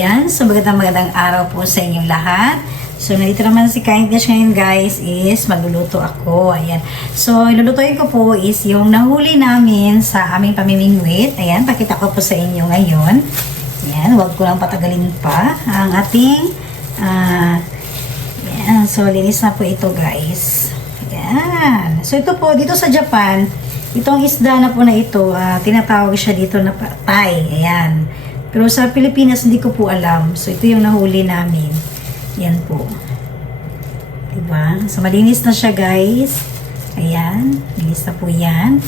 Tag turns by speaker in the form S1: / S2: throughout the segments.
S1: Ayan, so magandang magandang araw po sa inyong lahat. So, nandito naman si Kindness ngayon guys is magluluto ako. Ayan. So, ilulutuin ko po is yung nahuli namin sa aming pamimingwit. Ayan, pakita ko po sa inyo ngayon. Ayan, huwag ko lang patagalin pa ang ating ah, ayan, so linis na po ito guys. Ayan. So, ito po, dito sa Japan, itong isda na po na ito, ah, tinatawag siya dito na pa- Thai. Ayan. Pero sa Pilipinas, hindi ko po alam. So, ito yung nahuli namin. Yan po. Diba? So, malinis na siya, guys. Ayan. Linis na po yan.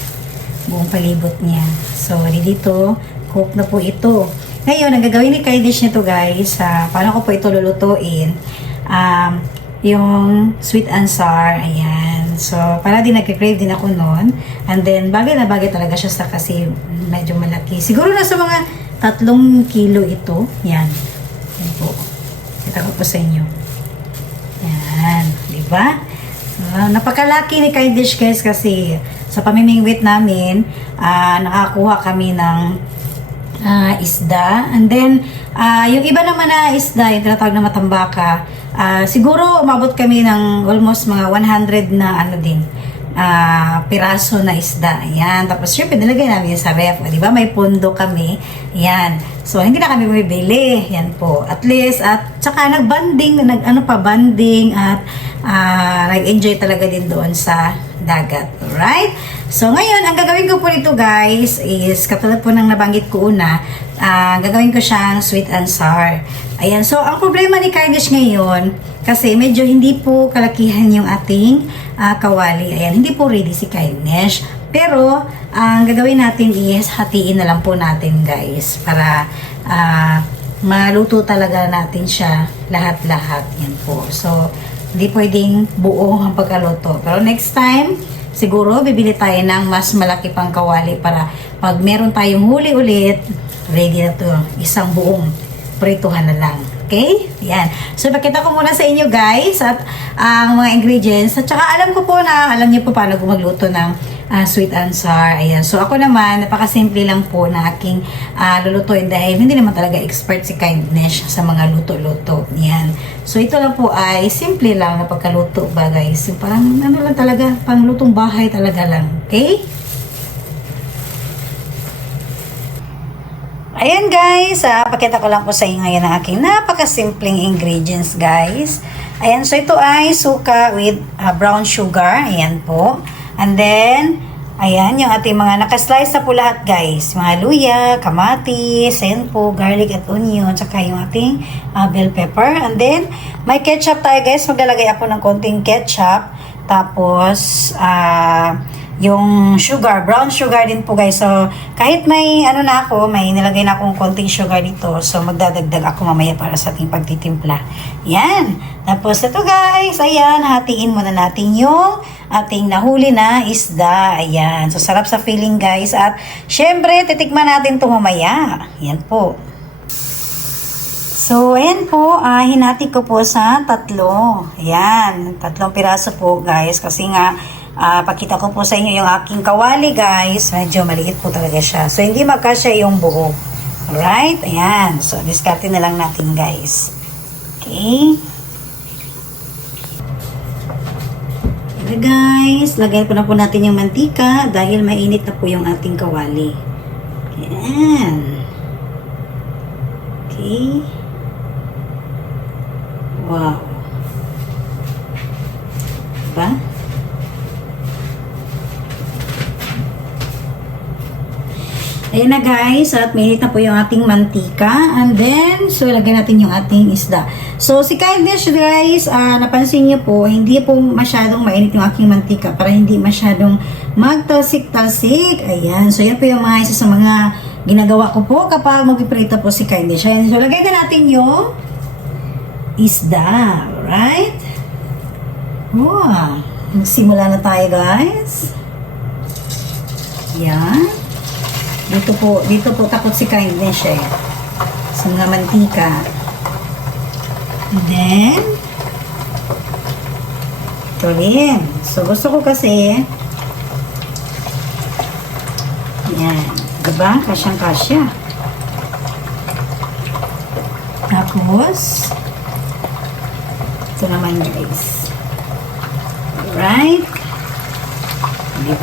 S1: Buong palibot niya. So, di dito, cook na po ito. Ngayon, ang gagawin ni Kaidish nito, guys, ah, paano ko po ito lulutuin? Um, yung sweet and sour, ayan. So, para din nagka-crave din ako noon. And then, bagay na bagay talaga siya sa kasi medyo malaki. Siguro nasa mga tatlong kilo ito. Yan. Yan po. Kita ko po sa inyo. Yan. Di ba? Ah, napakalaki ni Kai Dish guys kasi sa pamimingwit namin, ah, nakakuha kami ng ah, isda. And then, ah, yung iba naman na isda, yung tinatawag na matambaka, ah, siguro umabot kami ng almost mga 100 na ano din, ah, piraso na isda. Ayan. Tapos, syempre, nilagay namin yun sa ref. Di ba? May pondo kami. Ayan. So, hindi na kami bumibili. Yan po. At least, at saka nag-banding, nag, ano pa, banding, at ah, nag-enjoy talaga din doon sa dagat. Alright? So, ngayon, ang gagawin ko po nito, guys, is, katulad po ng nabanggit ko una, ah, gagawin ko siyang sweet and sour. Ayan. So, ang problema ni Kaidish ngayon, kasi medyo hindi po kalakihan yung ating ah, kawali. Ayan, hindi po ready si Kindness. Pero, ang gagawin natin is hatiin na lang po natin guys para ah, maluto talaga natin siya lahat-lahat. Yan po. So, hindi pwedeng buo ang pagkaluto. Pero next time, siguro bibili tayo ng mas malaki pang kawali para pag meron tayong huli ulit, ready na to. Isang buong prituhan na lang. Okay? Yan. So, pakita ko muna sa inyo guys at ang mga ingredients. At saka alam ko po na, alam niyo po paano ko magluto ng ah, sweet and sour. Ayan. So, ako naman, napakasimple lang po na aking ah, lulutuin dahil hindi naman talaga expert si Kindness sa mga luto-luto. Yan. So, ito lang po ay simple lang na pagkaluto ba guys. Yung Parang ano lang talaga, pang lutong bahay talaga lang. Okay? Ayan guys, ah, pakita ko lang po sa inyo ngayon ang aking napakasimpleng ingredients guys. Ayan, so ito ay suka with ah, brown sugar. Ayan po. And then, ayan yung ating mga nakaslice na po lahat guys. Mga luya, kamatis, ayan po, garlic at onion, tsaka yung ating ah, bell pepper. And then, may ketchup tayo guys. Maglalagay ako ng konting ketchup. Tapos, ah, yung sugar, brown sugar din po guys. So, kahit may ano na ako, may nilagay na akong konting sugar dito. So, magdadagdag ako mamaya para sa ating pagtitimpla. Yan. Tapos ito guys, ayan, hatiin muna natin yung ating nahuli na isda. Ayan. So, sarap sa feeling guys. At, syempre, titikman natin ito mamaya. Yan po. So, ayan po, ah, hinati ko po sa tatlo. Ayan, tatlong piraso po guys. Kasi nga, ah, pakita ko po sa inyo yung aking kawali guys. Medyo maliit po talaga siya. So, hindi magkasya yung buo. Alright? Ayan. So, discarte na lang natin guys. Okay. Ayan guys, lagay po na po natin yung mantika dahil mainit na po yung ating kawali. Ayan. Okay. Wow. Diba? Ayan na guys, at mainit na po yung ating mantika. And then, so ilagay natin yung ating isda. So, si Kindness guys, ah, napansin niyo po, hindi po masyadong mainit yung aking mantika para hindi masyadong magtalsik-talsik. Ayan, so yan po yung mga isa sa mga ginagawa ko po kapag magpiprito po si Kindness. Ayan, so lagay na natin yung isda. Alright? Wow. Magsimula na tayo guys. Yan. Dito po, dito po takot si kindness siya eh. Sa mga mantika. And then, ito rin. So, gusto ko kasi, yan. Diba? Kasyang kasya. Tapos, ito naman guys. Alright. Di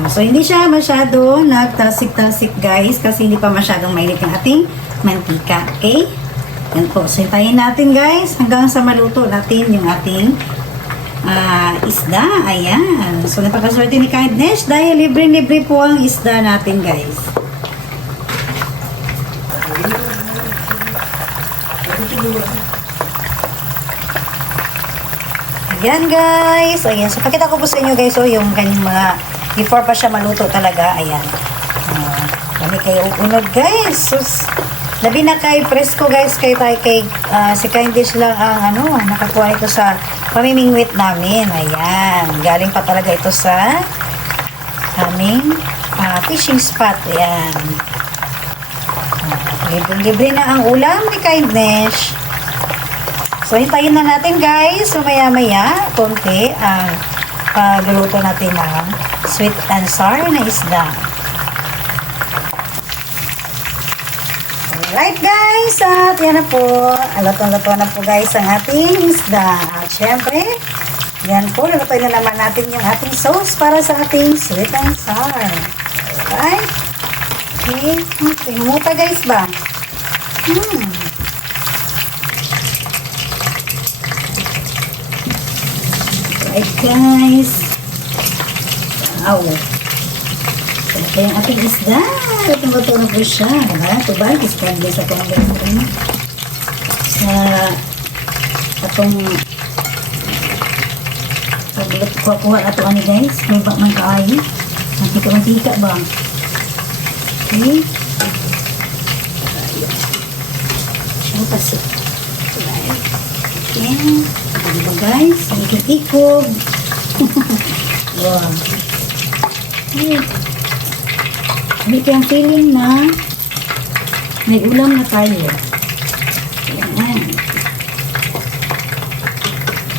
S1: ba? So, hindi siya masyado nagtasik-tasik guys kasi hindi pa masyadong mainit yung ating mantika. Okay? Yan po. So, hintayin natin guys hanggang sa maluto natin yung ating ah, isda. Ayan. So, napakaswerte ni Kindness dahil libre-libre po ang isda natin guys. Ayan guys. Ayan. So, pakita ko po sa inyo guys oh, yung kanyang mga before pa siya maluto talaga. Ayan. Uh, kami kayo unod guys. Sus. Labi na kay presko guys kay tayo kay ah, si Kindish lang ang ano nakakuha ito sa pamimingwit namin. Ayan. Galing pa talaga ito sa aming ah, fishing spot. Ayan. Ah, Libre-libre na ang ulam ni Kindness. So, hintayin na natin guys. So, maya-maya, konti ang pagluluto natin ng sweet and sour na isda. Alright guys, at yan na po. Alatong-lato na po guys ang ating isda. At syempre, yan po, lulutuin na naman natin yung ating sauce para sa ating sweet and sour. Alright? Okay. Okay, muta guys ba? Hmm. Alright guys. Wow. Ito yung ating isda. Ito na po siya? Diba? Ito ba? Discard sa itong gano'n. Sa atong pagluto ko kuha ato ani guys. May bak man kaayo. Mantika-mantika ba? Okay. Siya kasi. Okay. Diba guys? Ikot-ikot. wow. Ay. Hindi kayang feeling na may ulam na tayo. Ayan.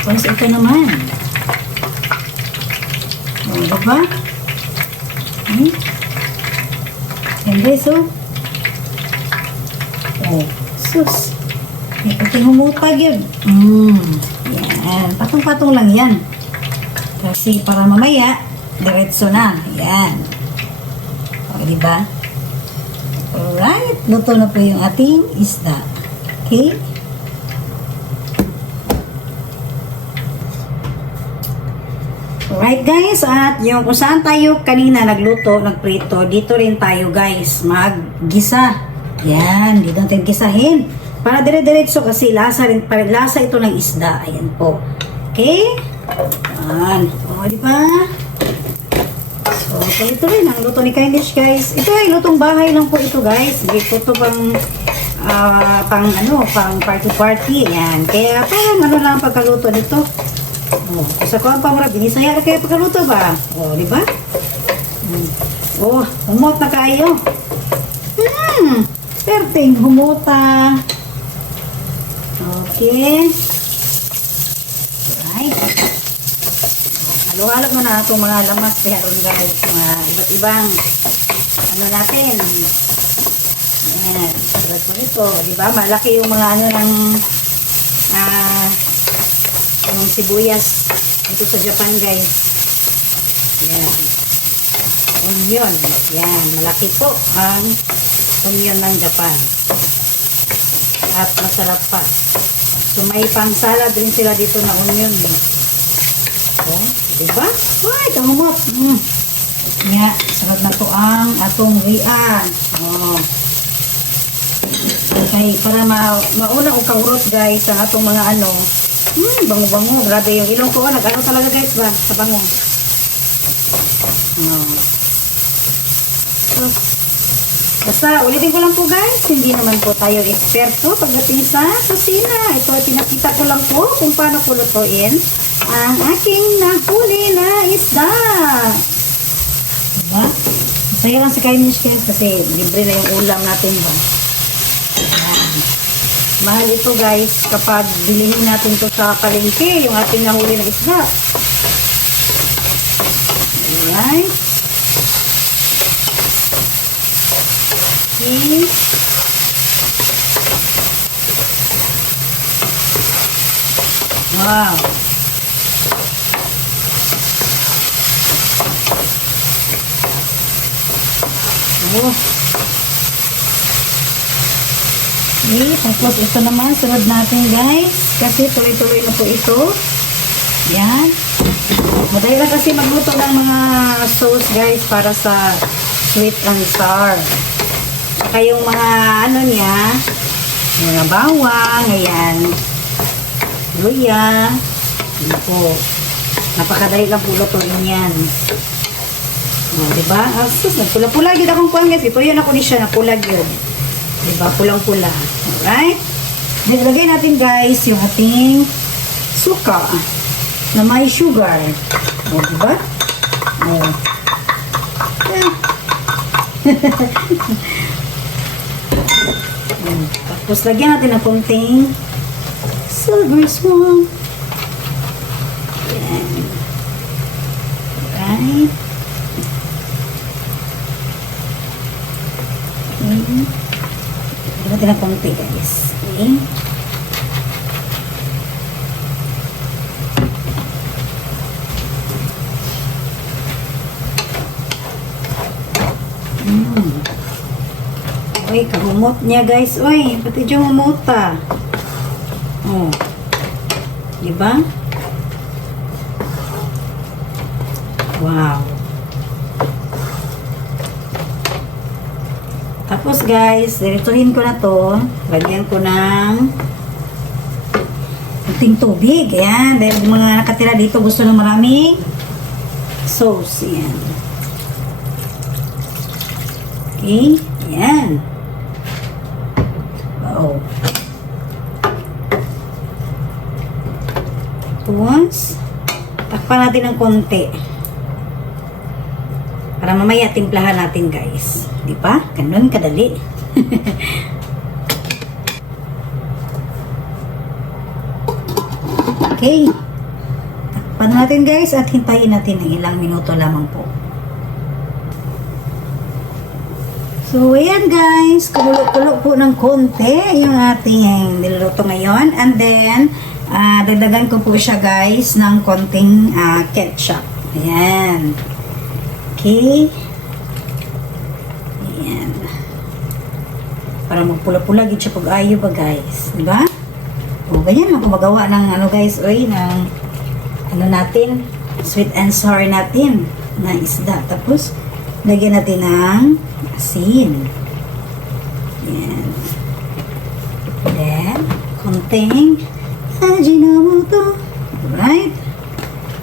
S1: Tapos ito naman. O, diba? Hmm? Yan guys, oh. Oh, sus. May puting humutag yun. Mm. Yan. Patong-patong lang yan. Kasi para mamaya, diretso na. Yan. O, diba? Alright. Luto na po yung ating isda. Okay? Alright guys, at yung kung saan tayo kanina nagluto, nagprito, dito rin tayo guys, maggisa. Yan, dito natin gisahin. Para dire-diretso kasi lasa rin, para lasa ito ng isda. Ayan po. Okay? Yan. O, di ba? So, ito, ito rin ang luto ni Kindness guys. Ito ay lutong bahay lang po ito guys. Hindi po ito pang ah, pang ano, pang party-party. Yan. Kaya parang ano lang ang pagkaluto nito. Oh, sa kuha pa mura, binisaya na kayo pagkaluto ba? Oh, di ba? Hmm. Oh, humot na kayo. Hmm, perting humuta. Okay. Right. Oh, halo-halo mo na itong mga lamas kaya ron guys. Mga iba't ibang ano natin. Ayan. Tulad po nito. Di ba? Malaki yung mga ano ng ah yung sibuyas dito sa Japan guys. Yan. Onion. Yan. Malaki po ang onion ng Japan. At masarap pa. So may pang salad rin sila dito na onion. Oh, diba? Ay, kamumot. Mm. Nga, sarap na to ang atong rian. Oh. Okay, para ma mauna o kaurot guys ang atong mga ano, Hmm, bango-bango. Grabe yung ilong ko. Nag-ano talaga guys ba? Sa bango. Oh. Basta ulitin ko lang po guys. Hindi naman po tayo eksperto pagdating sa kusina. Ito pinakita ko lang po kung paano ko lutuin ang aking nahuli na isda. Diba? Masaya lang si Kindness guys kasi libre na yung ulam natin ba. Ayan. Mahal ito guys kapag bilhin natin to sa palengke, yung ating nahuli na isda. Alright. ating wow oh Okay, tapos ito naman, sunod natin guys. Kasi tuloy-tuloy na po ito. Yan. Madali lang kasi magluto ng mga sauce guys para sa sweet and sour. Saka yung mga ano niya, mga bawang, ayan. Luya. Ano po. Napakadali lang po lutuin yan. O, diba? Ah, sus, nagpula-pula yun akong kuwan guys. Ito yun ako ni siya, napulag yun. Diba? Pulang-pula. Alright? Nilagay natin guys yung ating suka na may sugar. O, diba? O. Eh. Tapos lagyan natin ng konting silver swan. Yan. Right. Okay. Lagyan natin ng konti guys. Okay. Uy, kahumot niya guys. Uy, pati dyan humuta. Oh. Diba? Wow. Tapos guys, dirituhin ko na to. Lagyan ko ng kunting tubig. Ayan. Dahil mga nakatira dito gusto ng maraming sauce. Ayan. Okay. Ayan. Wow. Tapos, takpan natin ng konti. Para mamaya timplahan natin guys. Di ba? Ganun kadali. okay. Takpan natin guys at hintayin natin ng ilang minuto lamang po. So, ayan guys, kumulo-kulo po ng konti yung ating niluluto ngayon. And then, ah, dagdagan ko po siya guys ng konting ah, ketchup. Ayan. Okay. Ayan. Para magpula-pula, gid siya pag-ayo ba guys. Di ba? O, ganyan lang kumagawa ng ano guys, oy, ng ano natin, sweet and sour natin na isda. Tapos, lagyan natin ng asin. Ayan. Then, konting Ajinomoto. Alright?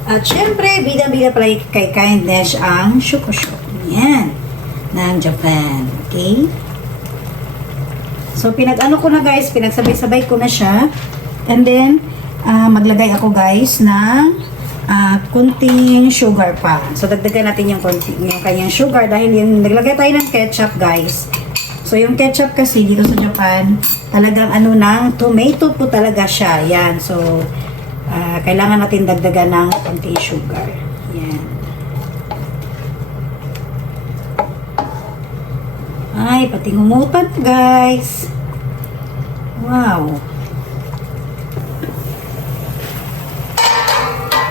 S1: At syempre, bida-bida pala kay Kindness ang Shukusho. Yan. Ng Japan. Okay? So, pinag-ano ko na guys, pinagsabay-sabay ko na siya. And then, ah, maglagay ako guys ng ah, kunting sugar pa. So, dagdagan natin yung, konti, yung kanyang sugar dahil yung naglagay tayo ng ketchup guys. So, yung ketchup kasi dito sa Japan, talagang ano ng tomato po talaga siya. Yan. So, ah, kailangan natin dagdagan ng konti sugar. Yan. Ay, pati ngumutan guys. Wow.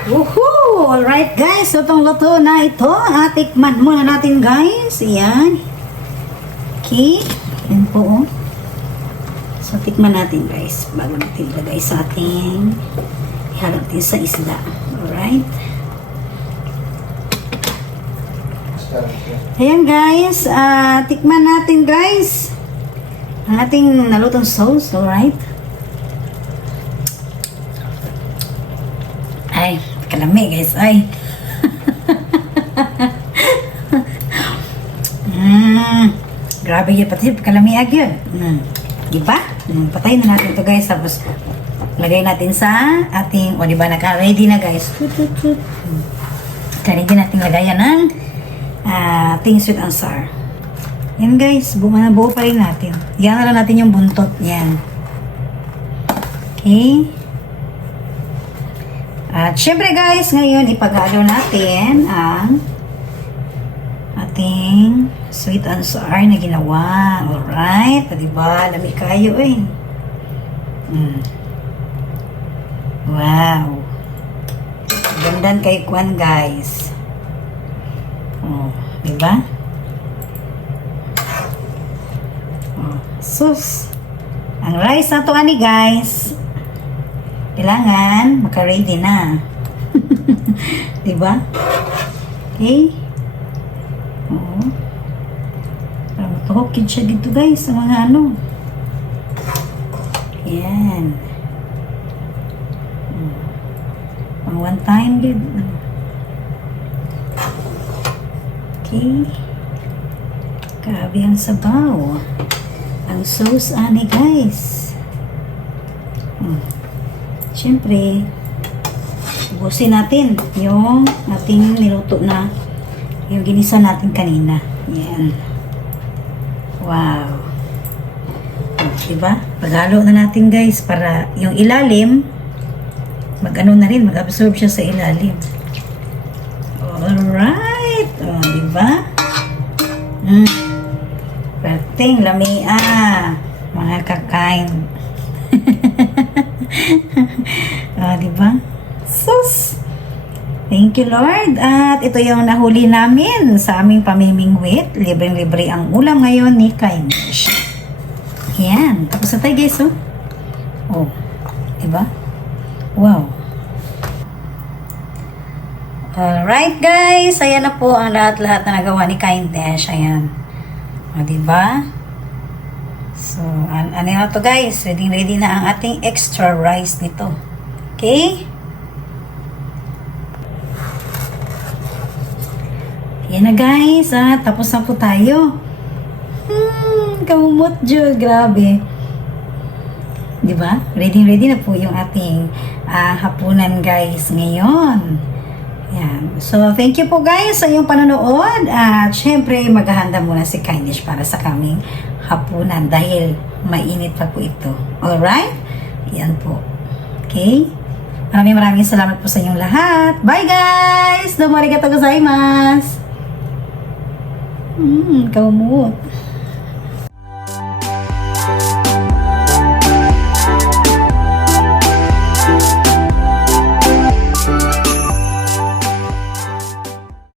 S1: Woohoo! Alright guys, so itong luto na ito, ah, tikman muna natin guys. Ayan. Okay. Yan po. oh. So, tikman natin guys, bago natin ilagay sa ating ihalap natin sa isda. Alright. Ayan guys, ah, tikman natin guys. Ang ating nalutong sauce, alright? Ay, kalami guys, ay. mm, grabe yun, pati kalami ag yun. Mm, di ba? Mm, patayin na natin ito guys, tapos lagay natin sa ating, o di ba, naka-ready na guys. Mm. Ready natin lagayan ng ah, ating sweet and sour. Yan guys, buo na buo pa rin natin. Yan na lang natin yung buntot. Yan. Okay. At syempre guys, ngayon ipagalo natin ang ating sweet and sour na ginawa. Alright. O diba? Lami kayo eh. Mm. Wow. Gandan kay Kwan, guys. Oh, di ba? Oh, sus. Ang rice na to ani, guys. Kailangan maka-ready na. di ba? Okay. Para makahukid siya dito, guys, sa mga ano. Yan. Ang one time did. Okay. Grabe ang sabaw. Ang sauce ani guys. Hmm. Siyempre, ubusin natin yung ating niluto na yung ginisa natin kanina. Yan. Wow. Oh, diba? Paghalo na natin guys para yung ilalim mag-ano na rin, mag-absorb siya sa ilalim. Alright. O, di ba? Mm. Perting lamia. Mga kakain. o, di ba? Sus! Thank you, Lord. At ito yung nahuli namin sa aming pamimingwit. Libreng-libre ang ulam ngayon ni Kainish. Yan. Tapos na tayo, guys, oh. Oh. Diba? Wow. Alright guys, ayan na po ang lahat-lahat na nagawa ni Kindness. Ayan. O, diba? So, an ano na to guys? Ready ready na ang ating extra rice nito. Okay? Yan na guys, ah, tapos na po tayo. Hmm, kamumot dyo, grabe. Di ba? Ready ready na po yung ating ah, hapunan guys ngayon. Yan. So, thank you po guys sa iyong panonood. At syempre, maghahanda muna si Kindness para sa kaming hapunan dahil mainit pa po ito. Alright? Yan po. Okay? Maraming maraming salamat po sa inyong lahat. Bye guys! Domo arigatou gozaimasu! Hmm, kaumot.